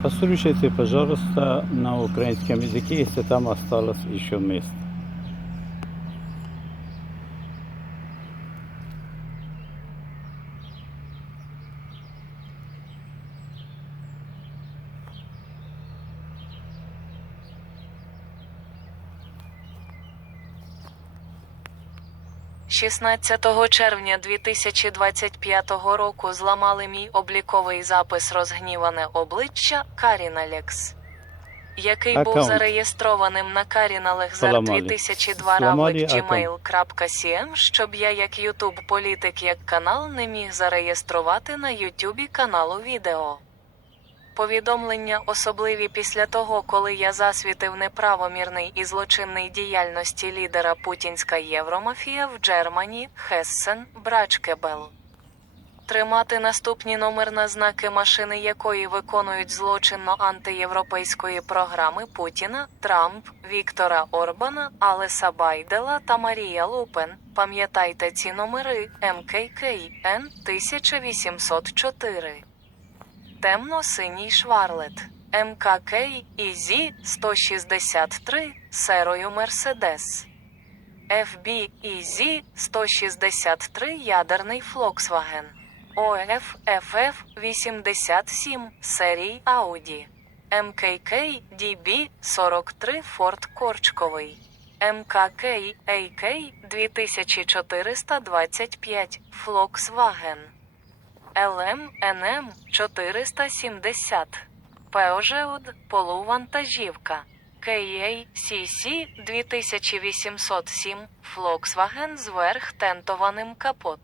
Послушайте, пожалуйста, на украинском языке, если там осталось еще место. 16 червня 2025 року зламали мій обліковий запис розгніване обличчя Каріналекс, який був зареєстрованим на Каріналекс 2002 Зламали. равлик gmail.com, щоб я як ютуб політик як канал не міг зареєструвати на ютубі каналу відео. Повідомлення особливі після того, коли я засвітив неправомірний і злочинний діяльності лідера путінська євромафія в Джермані, Хессен, Брачкебел. Тримати наступні номерна знаки машини, якої виконують злочинно антиєвропейської програми Путіна, Трамп, Віктора Орбана, Алеса Байдела та Марія Лупен. Пам'ятайте ці номери МКК Н 1804 темно-синій шварлет. МКК ІЗі 163 серою Мерседес. FB ІЗі 163 ядерний Volkswagen. ОФ ФФ 87 серій Audi. МКК DB 43 Форд Корчковий. МКК AK 2425 Volkswagen. ЛМ НМ 470. Peugeot полувантажівка. KA 2807 Volkswagen з верх тентованим капот.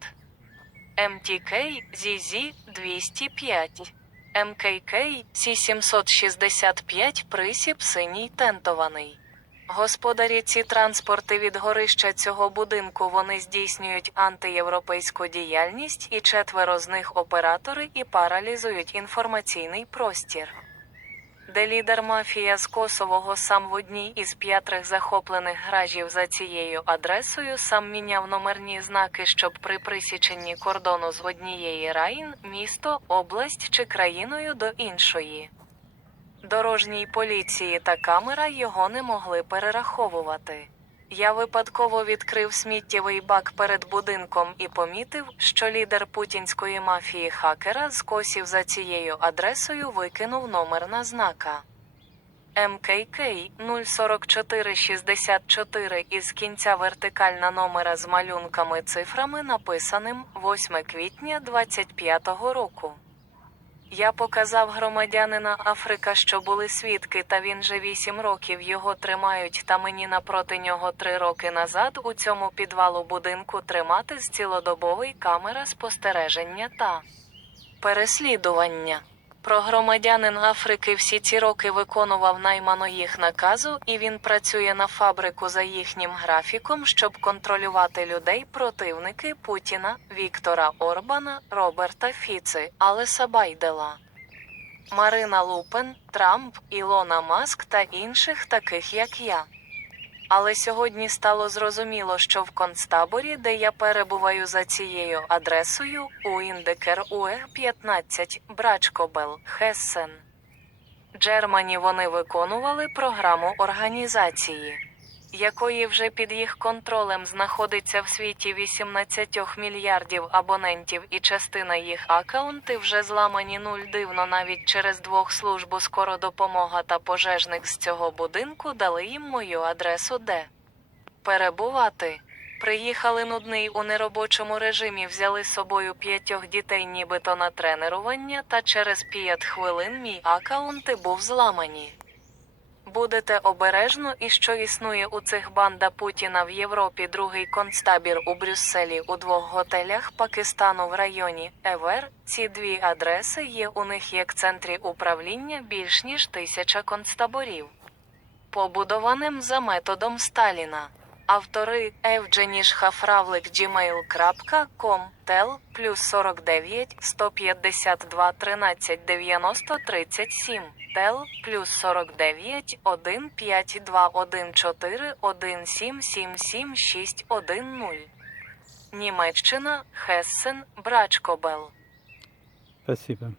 MTK ZZ 205. МКК C765 присіп синій тентований. Господарі ці транспорти від горища цього будинку вони здійснюють антиєвропейську діяльність і четверо з них оператори і паралізують інформаційний простір. Де лідер мафія з Косового сам в одній із п'ятрих захоплених гражів за цією адресою сам міняв номерні знаки, щоб при присіченні кордону з однієї район, місто, область чи країною до іншої. Дорожній поліції та камера його не могли перераховувати. Я випадково відкрив сміттєвий бак перед будинком і помітив, що лідер путінської мафії хакера з косів за цією адресою викинув номер на знака. МКК 04464 із кінця вертикальна номера з малюнками цифрами написаним 8 квітня 25-го року. Я показав громадянина Африка, що були свідки, та він же вісім років його тримають, та мені напроти нього три роки назад у цьому підвалу будинку тримати з цілодобовий камера спостереження та переслідування. Про громадянин Африки всі ці роки виконував наймано їх наказу, і він працює на фабрику за їхнім графіком, щоб контролювати людей противники Путіна, Віктора Орбана, Роберта Фіци, Алеса Байдела. Марина Лупен, Трамп, Ілона Маск та інших таких як я. Але сьогодні стало зрозуміло, що в концтаборі, де я перебуваю за цією адресою, у Індекер УЕГ 15, Брачкобел, Хессен. Джермані вони виконували програму організації, якої вже під їх контролем знаходиться в світі 18 мільярдів абонентів, і частина їх акаунти вже зламані нуль дивно навіть через двох службу скоро допомога та пожежник з цього будинку дали їм мою адресу де перебувати. Приїхали нудний у неробочому режимі, взяли з собою п'ятьох дітей нібито на тренерування, та через п'ять хвилин мій акаунти був зламані. Будете обережно і що існує у цих банда Путіна в Європі другий концтабір у Брюсселі у двох готелях Пакистану в районі Евер. Ці дві адреси є у них як центрі управління більш ніж тисяча концтаборів, побудованим за методом Сталіна. Автори Евдженіш Хафравлик gmail.com тел плюс 49 152 13 90 37 тел плюс 49 1 5 2 1 4 1 7 7 7 6 1 0 Німеччина Хессен Брачкобел Спасибо.